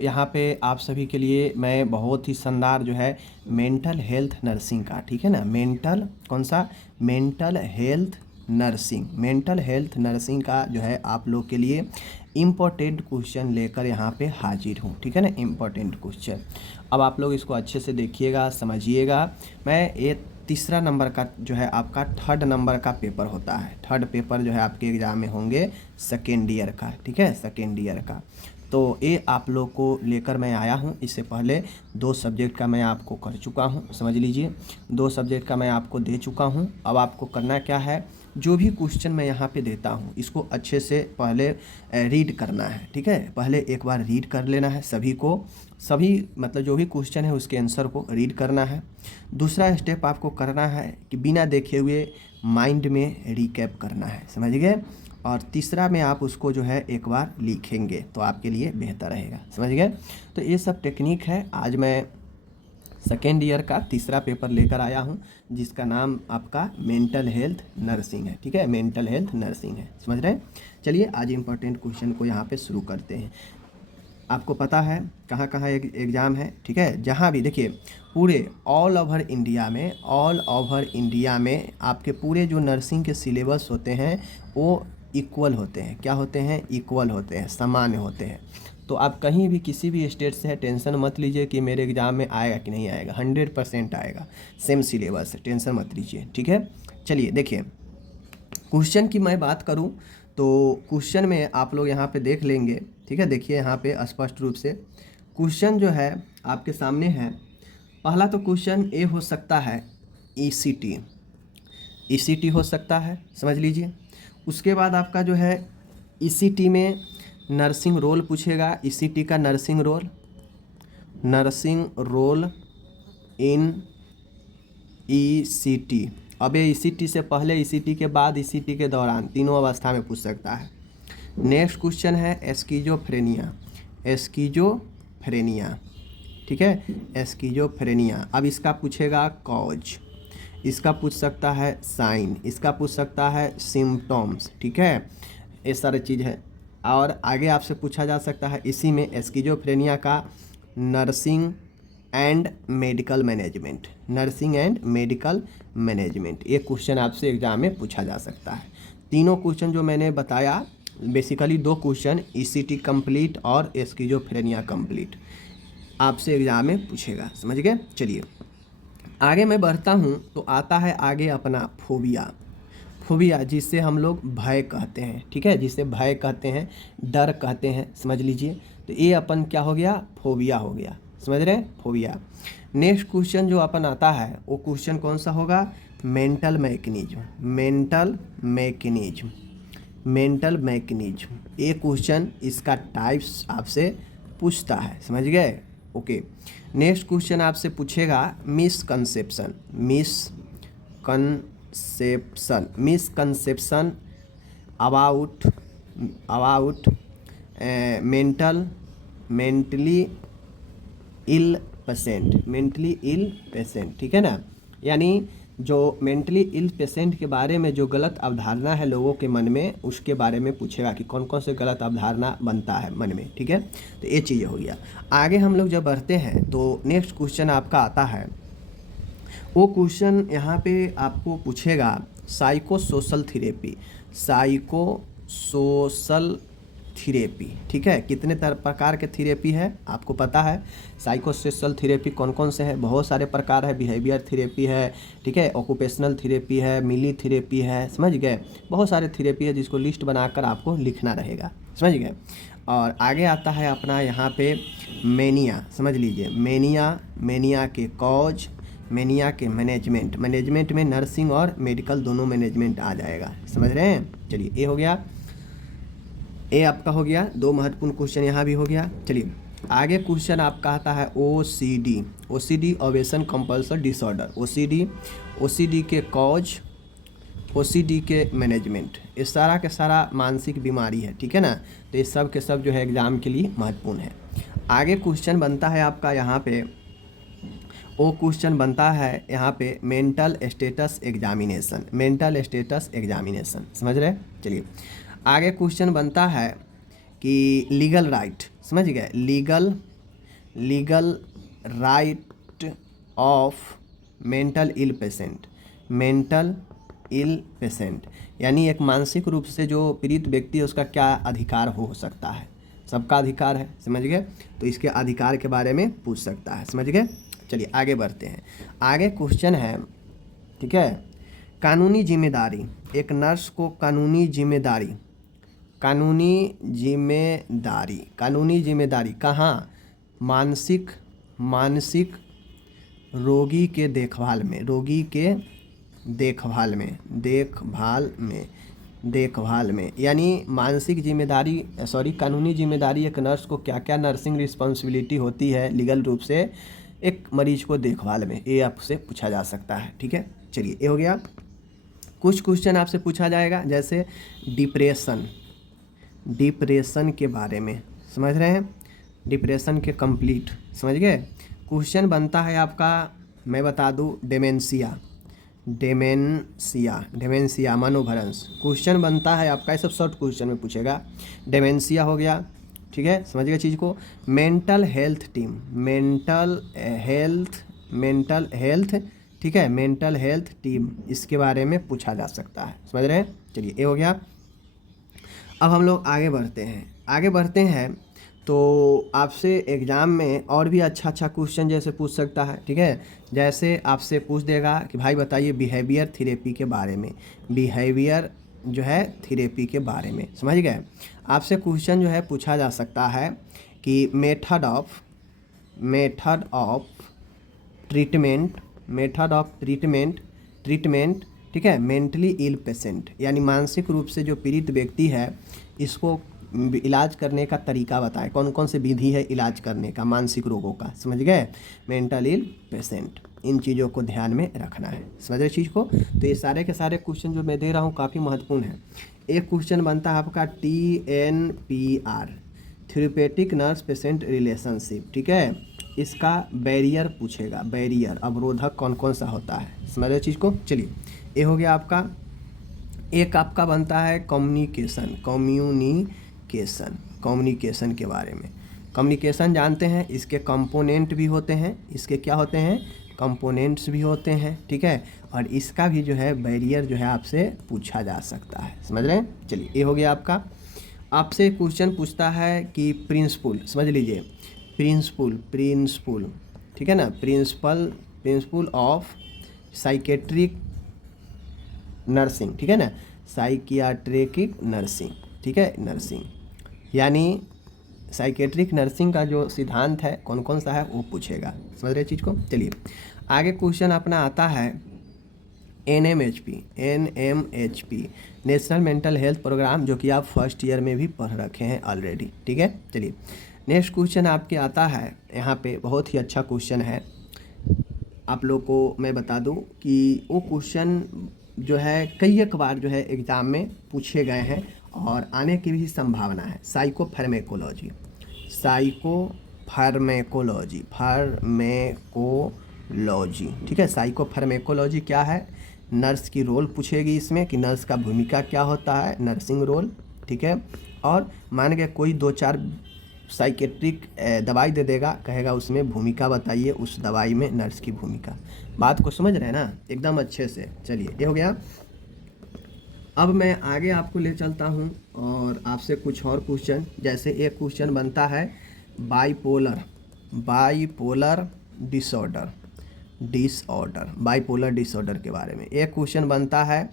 यहाँ पे आप सभी के लिए मैं बहुत ही शानदार जो है मेंटल हेल्थ नर्सिंग का, ठीक है ना, मेंटल कौन सा, मेंटल हेल्थ नर्सिंग का जो है आप लोग के लिए इम्पोर्टेंट क्वेश्चन लेकर यहाँ पे हाजिर हूँ, ठीक है ना, इम्पोर्टेंट क्वेश्चन। अब आप लोग इसको अच्छे से देखिएगा, समझिएगा। मैं ये तीसरा नंबर का जो है आपका थर्ड नंबर का पेपर होता है, थर्ड पेपर जो है आपके एग्ज़ाम में होंगे सेकेंड ईयर का, ठीक है, सेकेंड ईयर का। तो ये आप लोग को लेकर मैं आया हूँ। इससे पहले 2 सब्जेक्ट का मैं आपको कर चुका हूँ, समझ लीजिए, 2 सब्जेक्ट का मैं आपको दे चुका हूँ। अब आपको करना क्या है, जो भी क्वेश्चन मैं यहाँ पे देता हूँ इसको अच्छे से पहले रीड करना है, ठीक है, पहले एक बार रीड कर लेना है सभी को, सभी मतलब जो भी क्वेश्चन है उसके आंसर को रीड करना है। दूसरा स्टेप आपको करना है कि बिना देखे हुए माइंड में रिकैप करना है, समझ गए। और तीसरा में आप उसको जो है एक बार लिखेंगे तो आपके लिए बेहतर रहेगा, समझ गए। तो ये सब टेक्निक है। आज मैं सेकेंड ईयर का तीसरा पेपर लेकर आया हूँ जिसका नाम आपका मेंटल हेल्थ नर्सिंग है, ठीक है, मेंटल हेल्थ नर्सिंग है, समझ रहे हैं। चलिए आज इम्पोर्टेंट क्वेश्चन को यहाँ पे शुरू करते हैं। आपको पता है कहाँ कहाँ एग्ज़ाम है, ठीक है, जहाँ भी देखिए पूरे ऑल ओवर इंडिया में आपके पूरे जो नर्सिंग के सिलेबस होते हैं वो इक्वल होते हैं। क्या होते हैं, इक्वल होते हैं, सामान्य होते हैं। तो आप कहीं भी किसी भी स्टेट से है, टेंशन मत लीजिए कि मेरे एग्ज़ाम में आएगा कि नहीं आएगा, 100% आएगा, सेम सिलेबस है, टेंशन मत लीजिए, ठीक है। चलिए देखिए, क्वेश्चन की मैं बात करूं तो क्वेश्चन में आप लोग यहाँ पे देख लेंगे, ठीक है, देखिए यहाँ पे स्पष्ट रूप से क्वेश्चन जो है आपके सामने है। पहला तो क्वेश्चन ए हो सकता है ईसीटी हो सकता है, समझ लीजिए। उसके बाद आपका जो है ईसीटी में नर्सिंग रोल पूछेगा, ईसीटी का नर्सिंग रोल इन ईसीटी। अब ये ईसीटी से पहले, ईसीटी के बाद, ईसीटी के दौरान, तीनों अवस्था में पूछ सकता है। नेक्स्ट क्वेश्चन है एस्कीजोफ्रेनिया, ठीक है, एस्कीजोफ्रेनिया। अब इसका पूछेगा कॉज, इसका पूछ सकता है साइन, इसका पूछ सकता है सिम्टम्स, ठीक है, ये सारी चीज़ है। और आगे आपसे पूछा जा सकता है इसी में एस्कीजोफ्रेनिया का नर्सिंग एंड मेडिकल मैनेजमेंट, ये क्वेश्चन आपसे एग्जाम में पूछा जा सकता है। तीनों क्वेश्चन जो मैंने बताया, बेसिकली 2 क्वेश्चन ईसीटी कंप्लीट और एस्कीजोफ्रेनिया कंप्लीट आपसे एग्जाम में पूछेगा, समझ गए। चलिए आगे मैं बढ़ता हूँ तो आता है आगे अपना फोबिया, जिससे हम लोग भय कहते हैं, ठीक है, जिसे भय कहते हैं, डर कहते हैं, समझ लीजिए। तो ये अपन क्या हो गया, फोबिया हो गया, समझ रहे हैं, फोबिया। नेक्स्ट क्वेश्चन जो अपन आता है वो क्वेश्चन कौन सा होगा, मेंटल मैकेनिज्म। ये क्वेश्चन इसका टाइप्स आपसे पूछता है, समझ गए, ओके। नेक्स्ट क्वेश्चन आपसे पूछेगा misconception about mentally ill patient, ठीक है ना। यानी जो मेंटली इल पेशेंट के बारे में जो गलत अवधारणा है लोगों के मन में, उसके बारे में पूछेगा कि कौन कौन से गलत अवधारणा बनता है मन में, ठीक है। तो ये चीज़ें हो गया। आगे हम लोग जब बढ़ते हैं तो नेक्स्ट क्वेश्चन आपका आता है, वो क्वेश्चन यहाँ पे आपको पूछेगा साइकोसोशल थेरेपी, ठीक है। कितने प्रकार के थेरेपी है आपको पता है। साइकोसोशल थेरेपी कौन कौन से हैं, बहुत सारे प्रकार है। बिहेवियर थेरेपी है, ठीक है, ऑक्यूपेशनल थेरेपी है, मिली थेरेपी है, समझ गए, बहुत सारे थेरेपी है जिसको लिस्ट बनाकर आपको लिखना रहेगा, समझ गए। और आगे आता है अपना यहाँ पे मेनिया, समझ लीजिए, मेनिया के कॉज, मेनिया के मैनेजमेंट में नर्सिंग और मेडिकल दोनों मैनेजमेंट आ जाएगा, समझ रहे हैं। चलिए ये हो गया, ये आपका हो गया, 2 महत्वपूर्ण क्वेश्चन यहाँ भी हो गया। चलिए आगे क्वेश्चन आपका आता है OCD ovation compulsion disorder, OCD के कॉज, ओसीडी के मैनेजमेंट, ये सारा के सारा मानसिक बीमारी है, ठीक है ना। तो ये सब के सब जो है एग्ज़ाम के लिए महत्वपूर्ण है। आगे क्वेश्चन बनता है आपका यहाँ पे, वो क्वेश्चन बनता है यहाँ पे मेंटल स्टेटस एग्जामिनेशन, समझ रहे। चलिए आगे क्वेश्चन बनता है कि लीगल राइट, समझ गए, legal legal right of mental ill patient. Mental ill patient यानी एक मानसिक रूप से जो पीड़ित व्यक्ति है उसका क्या अधिकार हो सकता है। सबका अधिकार है, समझ गए। तो इसके अधिकार के बारे में पूछ सकता है, समझ गए। चलिए आगे बढ़ते हैं। आगे क्वेश्चन है, ठीक है, कानूनी जिम्मेदारी। एक नर्स को कानूनी जिम्मेदारी, कानूनी जिम्मेदारी, कानूनी जिम्मेदारी कहाँ? मानसिक रोगी के देखभाल में, रोगी के देखभाल में, देखभाल में यानी मानसिक जिम्मेदारी, सॉरी, कानूनी जिम्मेदारी एक नर्स को क्या क्या नर्सिंग रिस्पॉन्सिबिलिटी होती है लीगल रूप से एक मरीज को देखभाल में, ये आपसे पूछा जा सकता है, ठीक है। चलिए ये हो गया। कुछ क्वेश्चन आपसे पूछा जाएगा जैसे डिप्रेशन के बारे में, समझ रहे हैं, डिप्रेशन के कंप्लीट, समझ गए। क्वेश्चन बनता है आपका, मैं बता दूं, डेमेंशिया मनोभ्रंश। क्वेश्चन बनता है आपका, ये सब शॉर्ट क्वेश्चन में पूछेगा। डेमेंशिया हो गया, ठीक है, समझ गए चीज़ को। Mental health team, mental health, ठीक है, मेंटल हेल्थ टीम, इसके बारे में पूछा जा सकता है, समझ रहे हैं। चलिए ये हो गया। अब हम लोग आगे बढ़ते हैं तो आपसे एग्ज़ाम में और भी अच्छा क्वेश्चन जैसे पूछ सकता है, ठीक है। जैसे आपसे पूछ देगा कि भाई बताइए बिहेवियर थेरेपी के बारे में, बिहेवियर जो है थेरेपी के बारे में, समझ गए। आपसे क्वेश्चन जो है पूछा जा सकता है कि मेथड ऑफ ट्रीटमेंट, ठीक है, मेंटली इल पेशेंट यानी मानसिक रूप से जो पीड़ित व्यक्ति है इसको इलाज करने का तरीका बताएं। कौन कौन से विधि है इलाज करने का मानसिक रोगों का, समझ गए। मेंटल इल पेशेंट, इन चीज़ों को ध्यान में रखना है, समझ रहे चीज़ को। तो ये सारे के सारे क्वेश्चन जो मैं दे रहा हूँ काफ़ी महत्वपूर्ण है। एक क्वेश्चन बनता है आपका TNPR, therapeutic nurse patient relationship, ठीक है। इसका बैरियर पूछेगा, बैरियर अवरोधक कौन कौन सा होता है, समझ रहे चीज़ को। चलिए ये हो गया आपका। एक आपका बनता है कम्युनिकेशन के बारे में। कम्युनिकेशन जानते हैं, इसके कंपोनेंट भी होते हैं, इसके क्या होते हैं, कंपोनेंट्स भी होते हैं, ठीक है। और इसका भी जो है बैरियर जो है आपसे पूछा जा सकता है, समझ रहे हैं। चलिए ये हो गया आपका। आपसे क्वेश्चन पूछता है कि प्रिंसिपल, समझ लीजिए, प्रिंसिपल, ठीक है ना, प्रिंसिपल ऑफ साइकेट्रिक नर्सिंग, ठीक है ना, साइकियाट्रिक नर्सिंग, ठीक है, नर्सिंग यानी साइकेट्रिक नर्सिंग का जो सिद्धांत है कौन कौन सा है वो पूछेगा, समझ रहे चीज़ को। चलिए आगे क्वेश्चन अपना आता है NMHP, national mental health programme, जो कि आप फर्स्ट ईयर में भी पढ़ रखे हैं ऑलरेडी, ठीक है। चलिए नेक्स्ट क्वेश्चन आपके आता है, यहाँ पे बहुत ही अच्छा क्वेश्चन है। आप लोग को मैं बता दूं कि वो क्वेश्चन जो है कई एक बार जो है एग्ज़ाम में पूछे गए हैं और आने की भी संभावना है। साइकोफार्मेकोलॉजी, ठीक है। साइकोफार्मेकोलॉजी क्या है, नर्स की रोल पूछेगी इसमें कि नर्स का भूमिका क्या होता है, नर्सिंग रोल, ठीक है। और मान के कोई 2-4 साइकेट्रिक दवाई दे देगा, कहेगा उसमें भूमिका बताइए, उस दवाई में नर्स की भूमिका। बात को समझ रहे हैं ना एकदम अच्छे से। चलिए ये हो गया। अब मैं आगे आपको ले चलता हूँ और आपसे कुछ और क्वेश्चन, जैसे एक क्वेश्चन बनता है बाइपोलर डिसऑर्डर के बारे में। एक क्वेश्चन बनता है,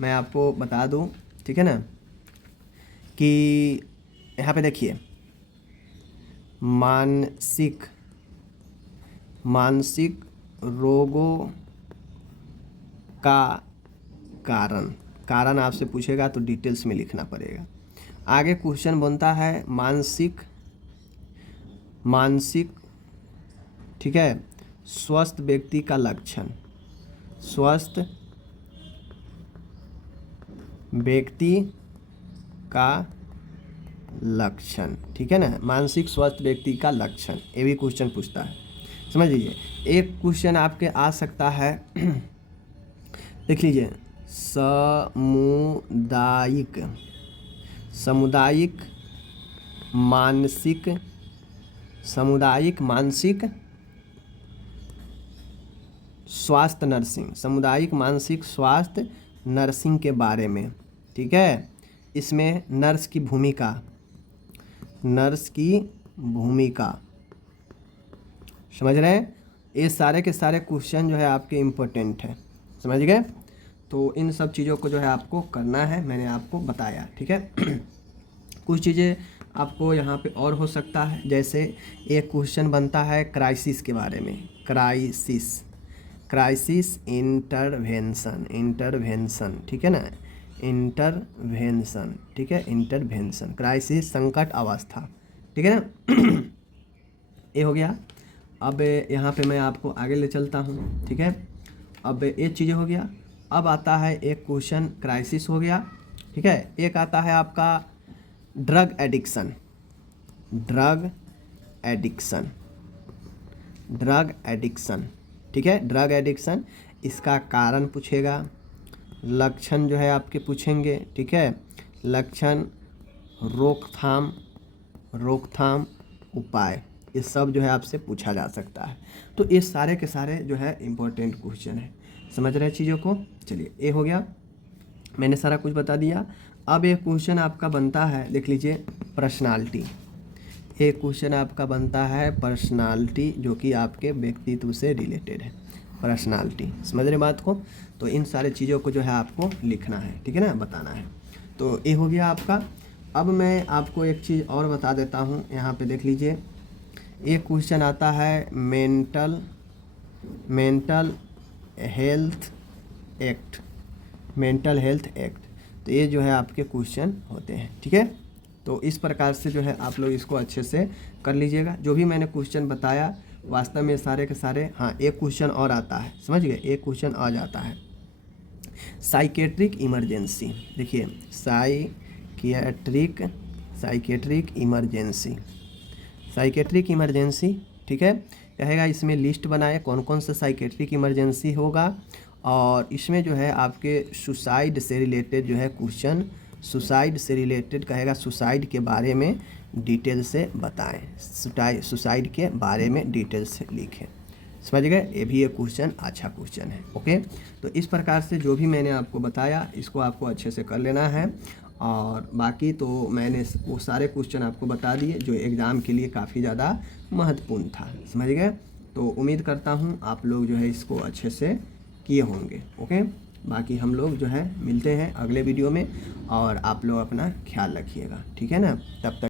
मैं आपको बता दूँ, ठीक है ना, कि यहाँ पे देखिए मानसिक रोगों का कारण आपसे पूछेगा तो डिटेल्स में लिखना पड़ेगा। आगे क्वेश्चन बनता है मानसिक, ठीक है, स्वस्थ व्यक्ति का लक्षण, स्वस्थ व्यक्ति का लक्षण, ठीक है ना, मानसिक स्वस्थ व्यक्ति का लक्षण, ये भी क्वेश्चन पूछता है, समझ लीजिए। एक क्वेश्चन आपके आ सकता है, देख लीजिए, सामुदायिक मानसिक सामुदायिक मानसिक स्वास्थ्य नर्सिंग, सामुदायिक मानसिक स्वास्थ्य नर्सिंग के बारे में, ठीक है। इसमें नर्स की भूमिका, नर्स की भूमिका, समझ रहे हैं। ये सारे के सारे क्वेश्चन जो है आपके इम्पोर्टेंट है, समझ गए। तो इन सब चीज़ों को जो है आपको करना है, मैंने आपको बताया, ठीक है। कुछ चीज़ें आपको यहाँ पे और हो सकता है, जैसे एक क्वेश्चन बनता है क्राइसिस के बारे में, क्राइसिस, क्राइसिस इंटरवेंशन, इंटरवेंशन, ठीक है ना, इंटरवेंशन, ठीक है, इंटरवेंशन, क्राइसिस संकट अवस्था, ठीक है ना। ये हो गया। अब यहाँ पे मैं आपको आगे ले चलता हूँ, ठीक है। अब ये चीज़ें हो गया। अब आता है एक क्वेश्चन क्राइसिस हो गया, ठीक है। एक आता है आपका drug addiction, drug addiction, drug addiction, ठीक है। ड्रग एडिक्शन, इसका कारण पूछेगा, लक्षण जो है आपके पूछेंगे, ठीक है। लक्षण, रोकथाम, रोकथाम उपाय, ये सब जो है आपसे पूछा जा सकता है। तो ये सारे के सारे जो है इम्पोर्टेंट क्वेश्चन है, समझ रहे हैं चीज़ों को। चलिए, ये हो गया, मैंने सारा कुछ बता दिया। अब एक क्वेश्चन आपका बनता है, देख लीजिए, पर्सनालिटी। एक क्वेश्चन आपका बनता है पर्सनालिटी, जो कि आपके व्यक्तित्व से रिलेटेड है, पर्सनालिटी, समझ रहे बात को। तो इन सारे चीज़ों को जो है आपको लिखना है, ठीक है ना, बताना है। तो ये हो गया आपका। अब मैं आपको एक चीज़ और बता देता हूँ, यहाँ पे देख लीजिए। एक क्वेश्चन आता है mental health act, mental health act. तो ये जो है आपके क्वेश्चन होते हैं, ठीक है। तो इस प्रकार से जो है आप लोग इसको अच्छे से कर लीजिएगा। जो भी मैंने क्वेश्चन बताया वास्तव में सारे के सारे, हाँ, एक क्वेश्चन और आता है, समझ गए, एक क्वेश्चन आ जाता है साइकेट्रिक इमरजेंसी। देखिए, साइकेट्रिक इमरजेंसी, साइकेट्रिक इमरजेंसी, ठीक है। कहेगा इसमें लिस्ट बनाए कौन कौन सा साइकेट्रिक इमरजेंसी होगा, और इसमें जो है आपके सुसाइड से रिलेटेड जो है क्वेश्चन, सुसाइड से रिलेटेड कहेगा, सुसाइड के बारे में डिटेल से बताएं, सुसाइड के बारे में डिटेल से लिखें, समझ गए। ये भी एक क्वेश्चन अच्छा क्वेश्चन है, ओके। तो इस प्रकार से जो भी मैंने आपको बताया इसको आपको अच्छे से कर लेना है, और बाकी तो मैंने वो सारे क्वेश्चन आपको बता दिए जो एग्ज़ाम के लिए काफ़ी ज़्यादा महत्वपूर्ण था, समझ गए। तो उम्मीद करता हूँ आप लोग जो है इसको अच्छे से किए होंगे, ओके। बाकी हम लोग जो है मिलते हैं अगले वीडियो में, और आप लोग अपना ख्याल रखिएगा, ठीक है ना, तब तक।